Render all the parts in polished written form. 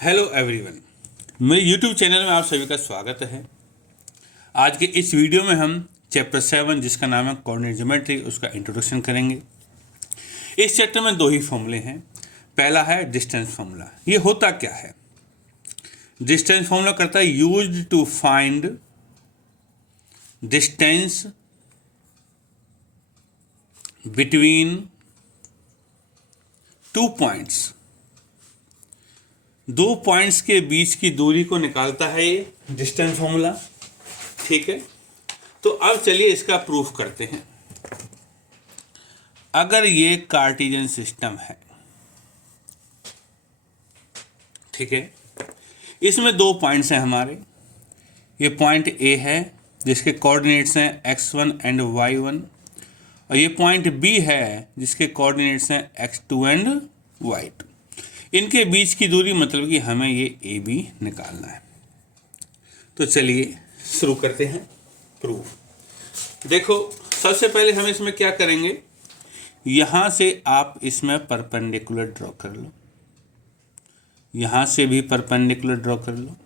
Hello everyone, मेरे YouTube channel में आप सभी का स्वागत है। आज के इस वीडियो में हम चैप्टर 7 जिसका नाम है कोऑर्डिनेट ज्योमेट्री उसका इंट्रोडक्शन करेंगे। इस चैप्टर में दो ही फॉर्मूले हैं। पहला है डिस्टेंस फॉर्मूला। ये होता क्या है? डिस्टेंस फॉर्मूला करता है used to find distance between two points. दो पॉइंट्स के बीच की दूरी को निकालता है ये डिस्टेंस फॉर्मूला। ठीक है, तो अब चलिए इसका प्रूफ करते हैं। अगर ये कार्टेशियन सिस्टम है, ठीक है, इसमें दो पॉइंट्स हैं हमारे। ये पॉइंट ए है जिसके कोऑर्डिनेट्स हैं x1 एंड y1, और ये पॉइंट बी है जिसके कोऑर्डिनेट्स हैं x2 एंड y2। इनके बीच की दूरी मतलब कि हमें ये ए बी निकालना है। तो चलिए शुरू करते हैं प्रूफ। देखो, सबसे पहले हम इसमें क्या करेंगे, यहाँ से आप इसमें परपेंडिकुलर ड्रॉ कर लो, यहाँ से भी परपेंडिकुलर ड्रॉ कर लो।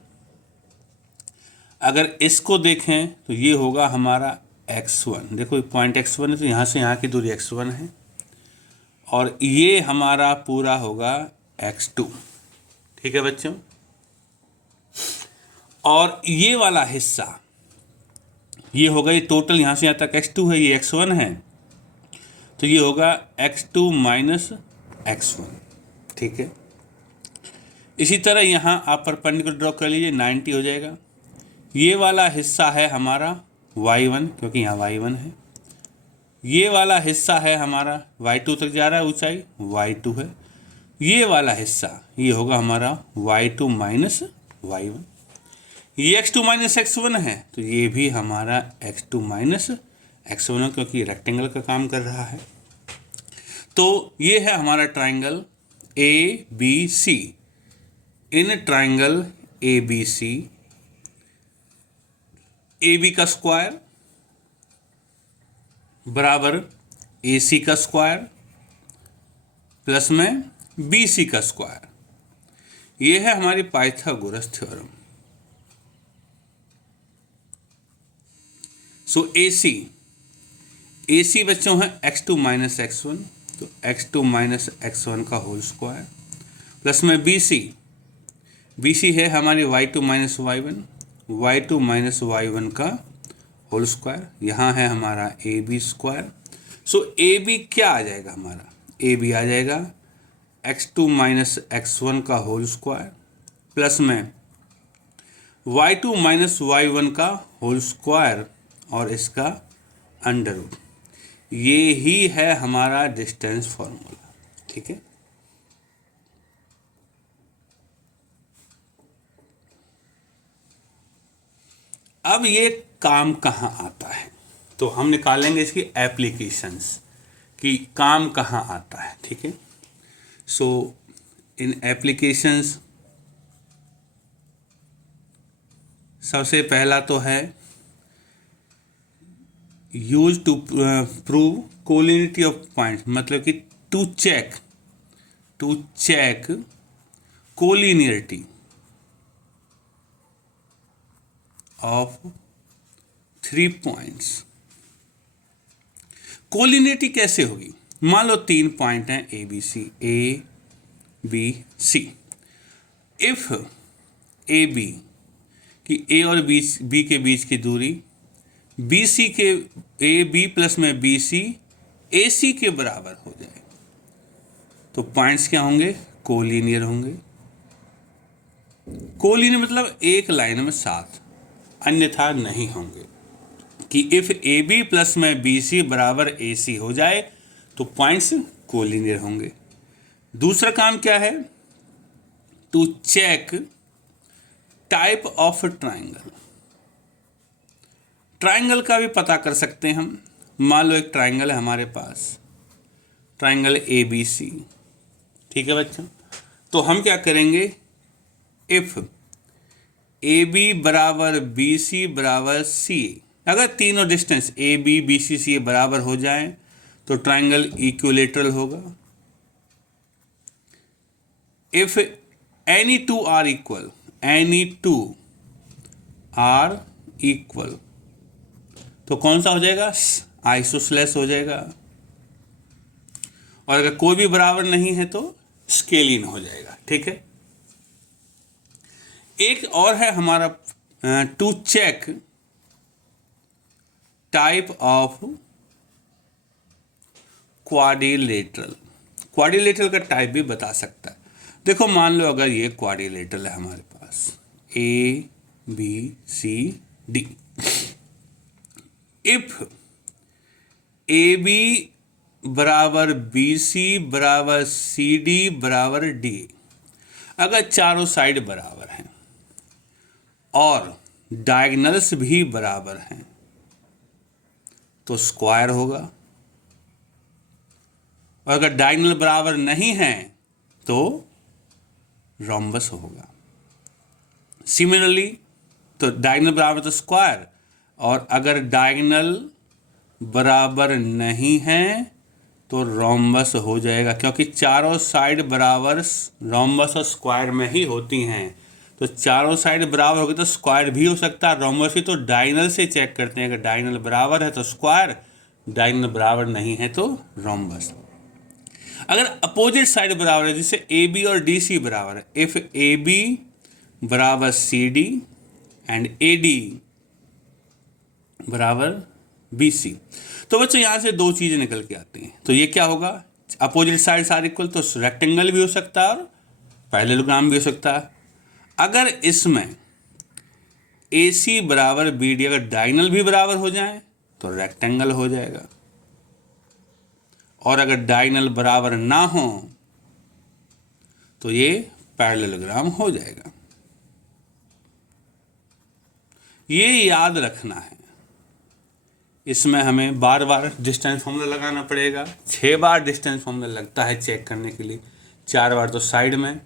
अगर इसको देखें तो ये होगा हमारा x1। देखो पॉइंट x1 है तो यहाँ से यहाँ की दूरी x1 है, और ये हमारा पूरा होगा x2। ठीक है बच्चों, और ये वाला हिस्सा ये होगा, ये टोटल यहाँ से यहाँ तक x2 है, ये x1 है, तो ये होगा x2 माइनस x1। ठीक है, इसी तरह यहाँ आप परपेंडिकुलर ड्रॉ कर लीजिए, 90 हो जाएगा। ये वाला हिस्सा है हमारा y1 क्योंकि यहाँ y1 है। ये वाला हिस्सा है हमारा y2 तक जा रहा है, ऊंचाई y2 है। ये वाला हिस्सा ये होगा हमारा y2 माइनस y1। ये x2 माइनस x1 है तो ये भी हमारा x2 माइनस x1 है क्योंकि ये रेक्टेंगल का काम कर रहा है। तो ये है हमारा triangle ABC। In triangle ABC AB का स्क्वायर बराबर AC का स्क्वायर प्लस में BC का स्क्वायर। ये है हमारी पाइथागोरस थ्योरम। सो AC बच्चों है x2 माइनस x1, तो x2 माइनस x1 का होल स्क्वायर प्लस में BC है हमारी y2 minus y2 minus y1 का होल स्क्वायर। यहाँ है हमारा AB स्क्वायर। सो AB क्या आ जाएगा हमारा? AB आ जाएगा x2 माइनस x1 का होल स्क्वायर प्लस में y2 माइनस y1 का होल स्क्वायर और इसका अंडर रूट। ये ही है हमारा डिस्टेंस फॉर्मूला। ठीक है, अब ये काम कहाँ आता है तो हम निकालेंगे इसकी एप्लीकेशंस कि काम कहाँ आता है। ठीक है, सो इन एप्लीकेशंस सबसे पहला तो है use to prove collinearity of points, मतलब कि to check collinearity of 3 points. Collinearity कैसे होगी? मान लो 3 पॉइंट हैं A B C। If AB की A और B के बीच की दूरी BC के AB प्लस में BC AC के बराबर हो जाए तो पॉइंट्स क्या होंगे? कोलिनियर होंगे। कोलिनियर मतलब एक लाइन में साथ, अन्यथा नहीं होंगे। कि इफ AB प्लस में BC बराबर AC हो जाए तो पॉइंट्स कोलिनियर होंगे। दूसरा काम क्या है? To check type of triangle. Triangle का भी पता कर सकते हैं हम। मान लो एक ट्राइंगल है हमारे पास, ट्राइंगल ABC। ठीक है बच्चों, तो हम क्या करेंगे? इफ AB बराबर BC बराबर CA, अगर तीनों डिस्टेंस AB BC CA बराबर हो जाएं तो ट्राइंगल इक्विलेटरल होगा। If any two are equal, any two are equal, तो कौन सा हो जाएगा, आइसोसेलेस हो जाएगा। और अगर कोई भी बराबर नहीं है तो स्केलिन हो जाएगा। ठीक है, एक और है हमारा to check type of quadrilateral. Quadrilateral का टाइप भी बता सकता है। देखो मान लो अगर ये क्वाड्रिलेटरल है हमारे पास, A B C D, if A B बराबर बी सी बराबर सी डी बराबर डी, अगर चारों साइड बराबर हैं और डायगोनल्स भी बराबर हैं तो स्क्वायर होगा, और अगर डायगोनल बराबर नहीं है तो रोम्बस होगा। सिमिलरली तो डायगोनल बराबर तो स्क्वायर, और अगर डायगोनल बराबर नहीं है तो रोम्बस हो जाएगा, क्योंकि चारों साइड बराबर रोम्बस और स्क्वायर में ही होती हैं। तो चारों साइड बराबर होगी तो स्क्वायर भी हो सकता है, रोम्बस भी। तो डायगोनल से चेक करते हैं, अगर डायगोनल बराबर है तो स्क्वायर, डायगोनल बराबर नहीं है तो रोम्बस। अगर अपोजिट साइड बराबर है, जैसे ए बी और डी सी बराबर है, इफ ए बी बराबर C D and A D बराबर बी सी, तो बच्चों यहां से दो चीजें निकल के आती हैं। तो ये क्या होगा, अपोजिट साइड आर इक्वल, तो रेक्टेंगल भी हो सकता है और पैरेललोग्राम भी हो सकता है। अगर इसमें ए सी बराबर बी डी अगर डायगोनल भी बराबर हो जाए तो रेक्टेंगल हो जाएगा, और अगर डायगोनल बराबर ना हो तो ये पैरेललोग्राम हो जाएगा। ये याद रखना है, इसमें हमें बार बार डिस्टेंस फॉर्मूला लगाना पड़ेगा। 6 बार डिस्टेंस फॉर्मूला लगता है चेक करने के लिए, 4 बार तो साइड में,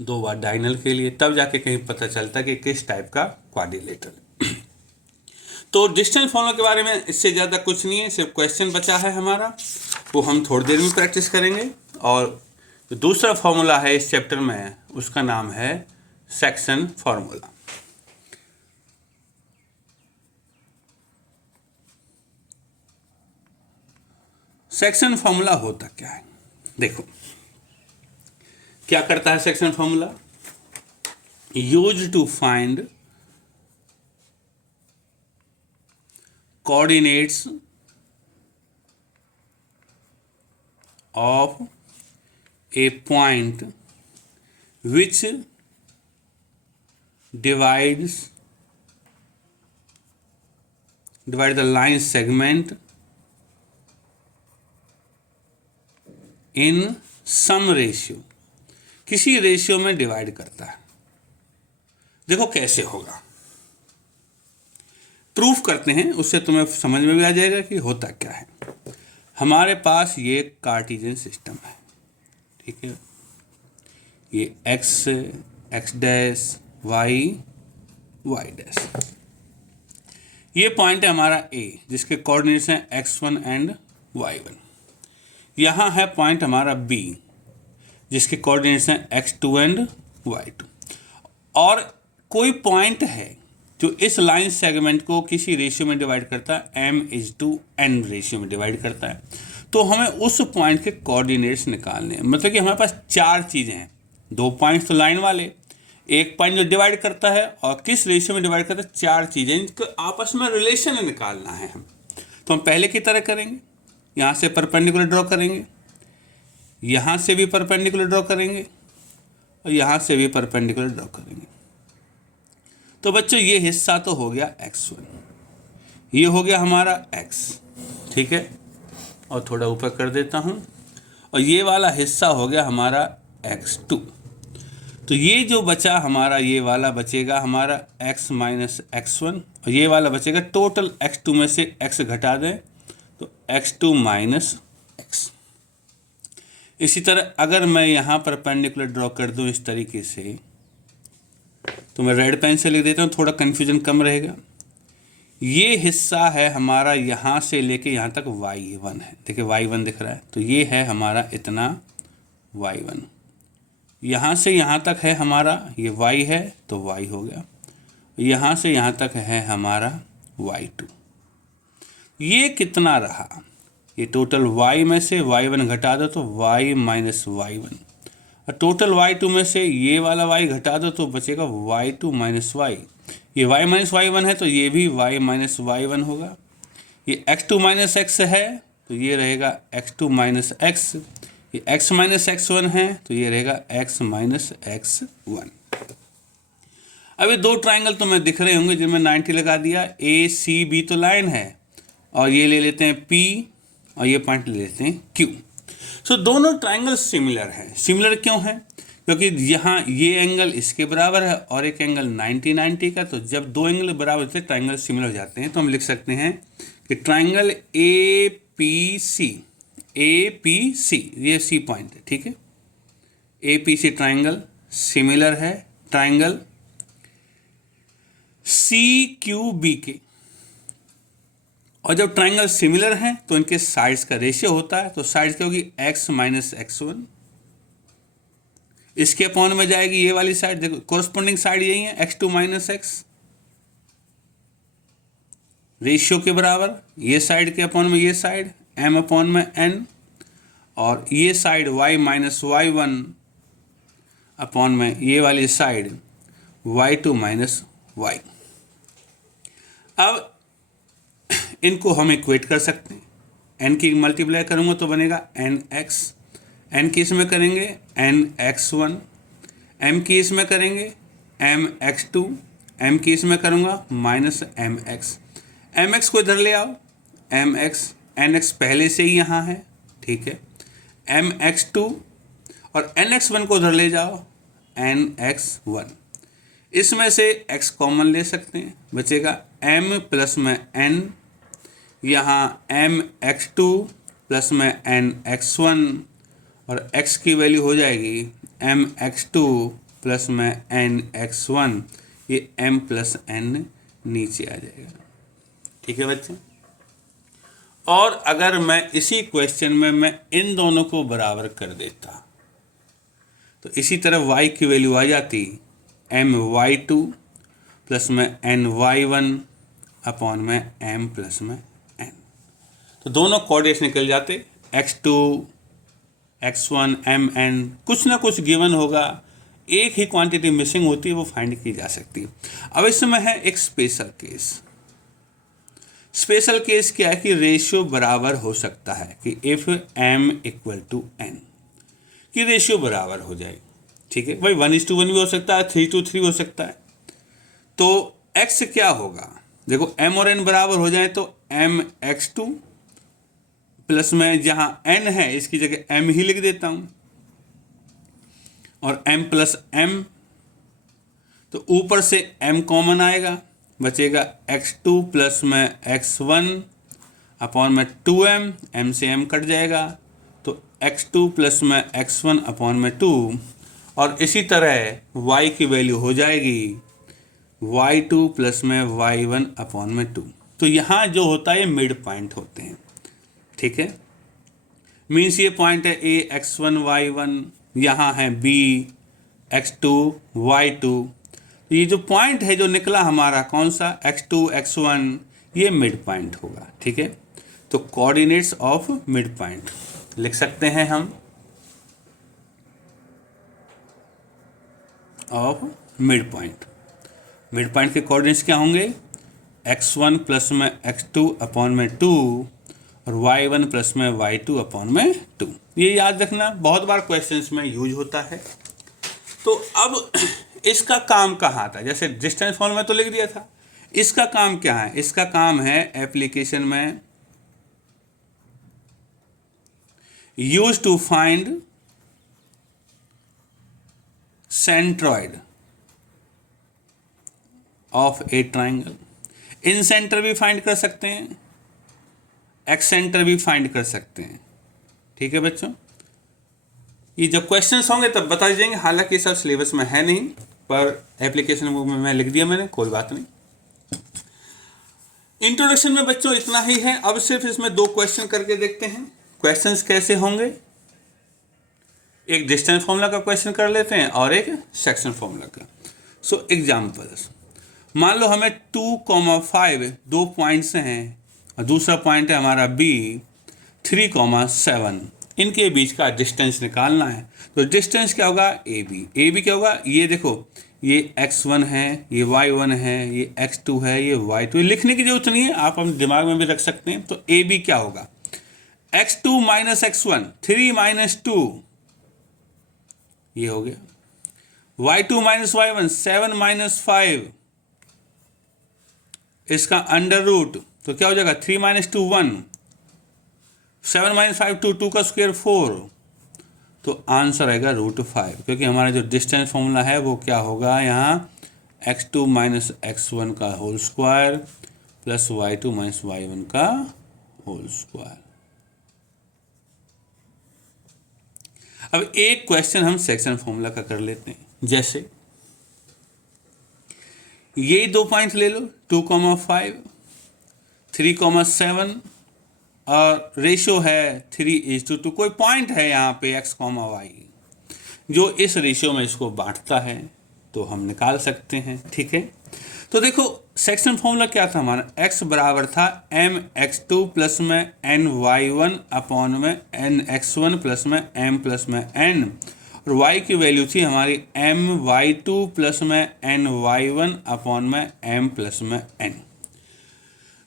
2 बार डायगोनल के लिए, तब जाके कहीं पता चलता है कि किस टाइप का क्वाड्रिलेटरल। तो डिस्टेंस फॉर्मूला के बारे में इससे ज़्यादा कुछ नहीं है, सिर्फ क्वेश्चन बचा है हमारा, वो हम थोड़ी देर में प्रैक्टिस करेंगे। और जो दूसरा फॉर्मूला है इस चैप्टर में, उसका नाम है सेक्शन फॉर्मूला। सेक्शन फॉर्मूला होता क्या है, देखो क्या करता है section formula. Use to find coordinates of a point which divide the line segment in some ratio, किसी रेशियो में डिवाइड करता है। देखो कैसे होगा, प्रूफ करते हैं, उससे तुम्हें समझ में भी आ जाएगा कि होता क्या है। हमारे पास ये कार्टेशियन सिस्टम है, ठीक है, ये x x dash y y dash, ये पॉइंट है हमारा ए जिसके कोऑर्डिनेट्स हैं x1 एंड y1। यहाँ है पॉइंट हमारा बी जिसके कोऑर्डिनेट्स हैं x2 एंड y2। और कोई पॉइंट है जो इस लाइन सेगमेंट को किसी रेशियो में डिवाइड करता है, m/n रेशियो में डिवाइड करता है। तो हमें उस पॉइंट के कोऑर्डिनेट्स निकालने हैं, मतलब कि हमारे पास 4 चीज़ें हैं, 2 पॉइंट्स तो लाइन वाले, एक पॉइंट जो डिवाइड करता है और किस रेशियो में डिवाइड करता है, 4 चीज़ें, इनको आपस में रिलेशन निकालना है हम। तो हम पहले की तरह करेंगे, यहाँ से परपेंडिकुलर ड्रॉ करेंगे, यहाँ से भी परपेंडिकुलर ड्रॉ करेंगे और यहाँ से भी परपेंडिकुलर ड्रॉ करेंगे। तो बच्चों ये हिस्सा तो हो गया x1, ये हो गया हमारा x, ठीक है, और थोड़ा ऊपर कर देता हूँ, और ये वाला हिस्सा हो गया हमारा x2। तो ये जो बचा हमारा, ये वाला बचेगा हमारा x माइनस x1, और ये वाला बचेगा, टोटल x2 में से x घटा दें तो x2 माइनस x। इसी तरह अगर मैं यहाँ परपेंडिकुलर ड्रॉ कर दूँ इस तरीके से, तो मैं रेड पेन से लिख देता हूँ, थोड़ा कन्फ्यूजन कम रहेगा। ये हिस्सा है हमारा यहाँ से लेके यहाँ तक y1 है, देखिए y1 दिख रहा है, तो ये है हमारा इतना y1, यहाँ से यहाँ तक है हमारा ये y है तो y हो गया, यहाँ से यहाँ तक है हमारा y2। ये कितना रहा, ये टोटल y में से y1 घटा दो तो y माइनस y1, और टोटल y2 में से ये वाला y घटा दो तो बचेगा y2 माइनस y। ये y माइनस y1 है तो ये भी y माइनस y1 होगा। ये x2 माइनस x है तो ये रहेगा x2 माइनस x। ये x माइनस x1 है तो ये रहेगा x माइनस x1। अब ये दो ट्राइंगल तो मैं दिख रहे होंगे जिनमें 90 लगा दिया। ए सी बी तो लाइन है, और ये ले लेते हैं P और ये पॉइंट ले लेते हैं Q। सो दोनों ट्राइंगल सिमिलर हैं। सिमिलर क्यों है? क्योंकि यहाँ ये एंगल इसके बराबर है और एक एंगल 90 का, तो जब दो एंगल बराबर होते हैं ट्राइंगल सिमिलर हो जाते हैं। तो हम लिख सकते हैं कि ट्राइंगल ए पी सी, ये सी पॉइंट है, ठीक है। A P C triangle similar है ट्राइंगल सी क्यू बी के। और जब ट्राइंगल सिमिलर हैं तो इनके साइड्स का रेशियो होता है, तो साइड्स क्या होगी x माइनस x1। इसके अपॉन में जाएगी ये वाली साइड, देखो कोरस्पोंडिंग साइड यही है x2 माइनस x, रेशियो के बराबर। ये साइड के अपॉन में ये साइड m अपॉन में n, और ये side y minus y1 upon में ये वाली साइड y2 माइनस y। अब इनको हम इक्वेट कर सकते हैं। n की मल्टीप्लाई करूँगा तो बनेगा nx, n की इसमें करेंगे nx1, m की इसमें करेंगे mx2, m की इसमें करूँगा माइनस mx। mx को इधर ले आओ, mx, nx पहले से ही यहाँ है, ठीक है। mx2 और nx1 को उधर ले जाओ, nx1। इसमें से x कॉमन ले सकते हैं, बचेगा m प्लस में n, यहाँ mx2 प्लस में nx1, और x की वैल्यू हो जाएगी mx2 प्लस में nx1, ये m प्लस n नीचे आ जाएगा, ठीक है बच्चे। और अगर मैं इसी क्वेश्चन में मैं इन दोनों को बराबर कर देता तो इसी तरह y की वैल्यू आ जाती my2 प्लस में ny1 अपॉन में m प्लस में n। तो दोनों कोऑर्डिनेट्स निकल जाते, x2 x1 mn, कुछ ना कुछ गिवन होगा, एक ही क्वांटिटी मिसिंग होती है, वो फाइंड की जा सकती है। अब इसमें है एक स्पेशल केस। स्पेशल केस क्या है कि रेशियो बराबर हो सकता है कि if m equal to n, कि रेशियो बराबर हो जाए, ठीक है भाई। 1:1 भी हो सकता है, 3:3 हो सकता है। तो x क्या होगा, देखो m और n बराबर हो जाए तो mx2 प्लस में जहाँ n है इसकी जगह m ही लिख देता हूँ, और m प्लस m, तो ऊपर से m कॉमन आएगा, बचेगा x2 प्लस में x1 अपॉन में 2m, m से m कट जाएगा तो x2 प्लस में x1 अपॉन में 2, और इसी तरह y की वैल्यू हो जाएगी y2 प्लस में y1 अपॉन में 2। तो यहाँ जो होता है मिड पॉइंट होते हैं, ठीक है। मीन्स ये पॉइंट है a x1 y1, यहाँ है b x2 y2। ये जो पॉइंट है जो निकला हमारा कौन सा x2 x1, ये मिड पॉइंट होगा, ठीक है। तो कोऑर्डिनेट्स ऑफ मिड पॉइंट लिख सकते हैं हम, of mid point. Mid point के कोऑर्डिनेट्स क्या होंगे, x1 प्लस में x2 अपॉन में 2 और y1 प्लस में y2 अपॉन में 2। ये याद रखना, बहुत बार क्वेश्चंस में यूज होता है। तो अब इसका काम कहाँ था, जैसे डिस्टेंस फॉर्मूला में तो लिख दिया था, इसका काम क्या है, इसका काम है एप्लीकेशन में use to find centroid of a triangle. Incentre भी फाइंड कर सकते हैं, एक्स सेंटर भी फाइंड कर सकते हैं, ठीक है बच्चों। ये जब क्वेश्चंस होंगे तब बता दीजिएंगे, हालांकि सब सिलेबस में है नहीं, पर एप्लीकेशन बुक में मैं लिख दिया मैंने, कोई बात नहीं। इंट्रोडक्शन में बच्चों इतना ही है। अब सिर्फ इसमें 2 क्वेश्चन करके देखते हैं। क्वेश्चंस कैसे होंगे, एक डिस्टेंस फॉर्मूला का क्वेश्चन कर लेते हैं और एक सेक्शन फॉर्मूला का। सो एग्जाम्पल्स, मान लो हमें 2,5 दो पॉइंट्स हैं और दूसरा पॉइंट है हमारा B 3,7, इनके बीच का डिस्टेंस निकालना है। तो डिस्टेंस क्या होगा, AB क्या होगा, ये देखो ये x1 है, ये y1 है, ये x2 है, ये y2, लिखने की जरूरत नहीं है, आप अपने दिमाग में भी रख सकते हैं। तो AB क्या होगा, x2 माइनस x1, 3 माइनस 2, ये हो गया। y2 माइनस y1, 7 माइनस 5, इसका अंडर रूट, तो क्या हो जाएगा 3 माइनस 2 1, 7 माइनस 5 2, 2 का स्क्वायर 4, तो आंसर आएगा √5, क्योंकि हमारा जो डिस्टेंस फॉर्मूला है वो क्या होगा यहाँ, x2 माइनस x1 का whole square plus y2 minus y1 का होल स्क्वायर। अब एक क्वेश्चन हम सेक्शन फॉर्मूला का कर लेते हैं। जैसे ये दो पॉइंट ले लो, 2,5 3,7 और रेशो है 3:2, कोई पॉइंट है यहाँ पे x, y जो इस रेशियो में इसको बांटता है, तो हम निकाल सकते हैं। ठीक है, तो देखो सेक्शन फॉर्मूला क्या था हमारा, x बराबर था mx2 प्लस में ny1 अपॉन में nx1 प्लस में m प्लस में n, और y की वैल्यू थी हमारी my2 प्लस में ny1 अपॉन में m प्लस में n।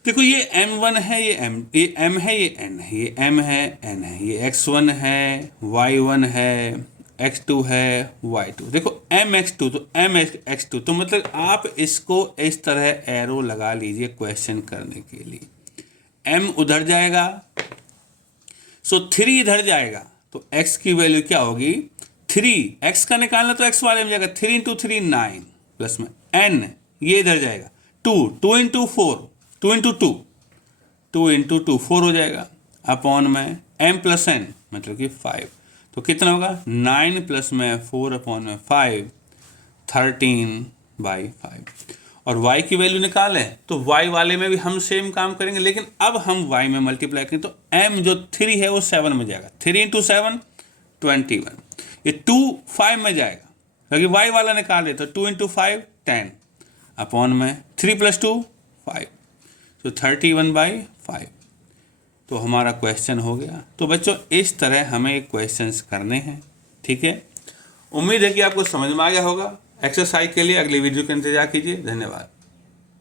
देखो ये m1 है, ये m है, ये n है, ये m है, n है, ये x1 है, y1 है, x2 है, y2। देखो mx2 तो mx2, तो मतलब आप इसको इस तरह एरो लगा लीजिए क्वेश्चन करने के लिए। m उधर जाएगा, सो 3 इधर जाएगा, तो x की वैल्यू क्या होगी 3, x का निकालना तो x वाले में जाएगा, 3 × 3 9 प्लस में n, ये इधर जाएगा 2, 2 × 4, 2 × 2, 2 × 2 4 हो जाएगा, अपॉन में m प्लस n मतलब कि 5, तो कितना होगा 9 प्लस में 4 अपॉन में 5, 13/5। और y की वैल्यू निकालें तो y वाले में भी हम सेम काम करेंगे, लेकिन अब हम y में मल्टीप्लाई करें तो m जो 3 है वो 7 में जाएगा, 3 × 7 21, ये 2 5 में जाएगा, क्योंकि y वाला निकाले तो 2 × 5 10, अपॉन में 3 + 2 5, तो 31/5। तो हमारा क्वेश्चन हो गया। तो बच्चों इस तरह हमें क्वेश्चंस करने हैं। ठीक है, उम्मीद है कि आपको समझ में आ गया होगा। एक्सरसाइज के लिए अगली वीडियो का इंतजार कीजिए। धन्यवाद।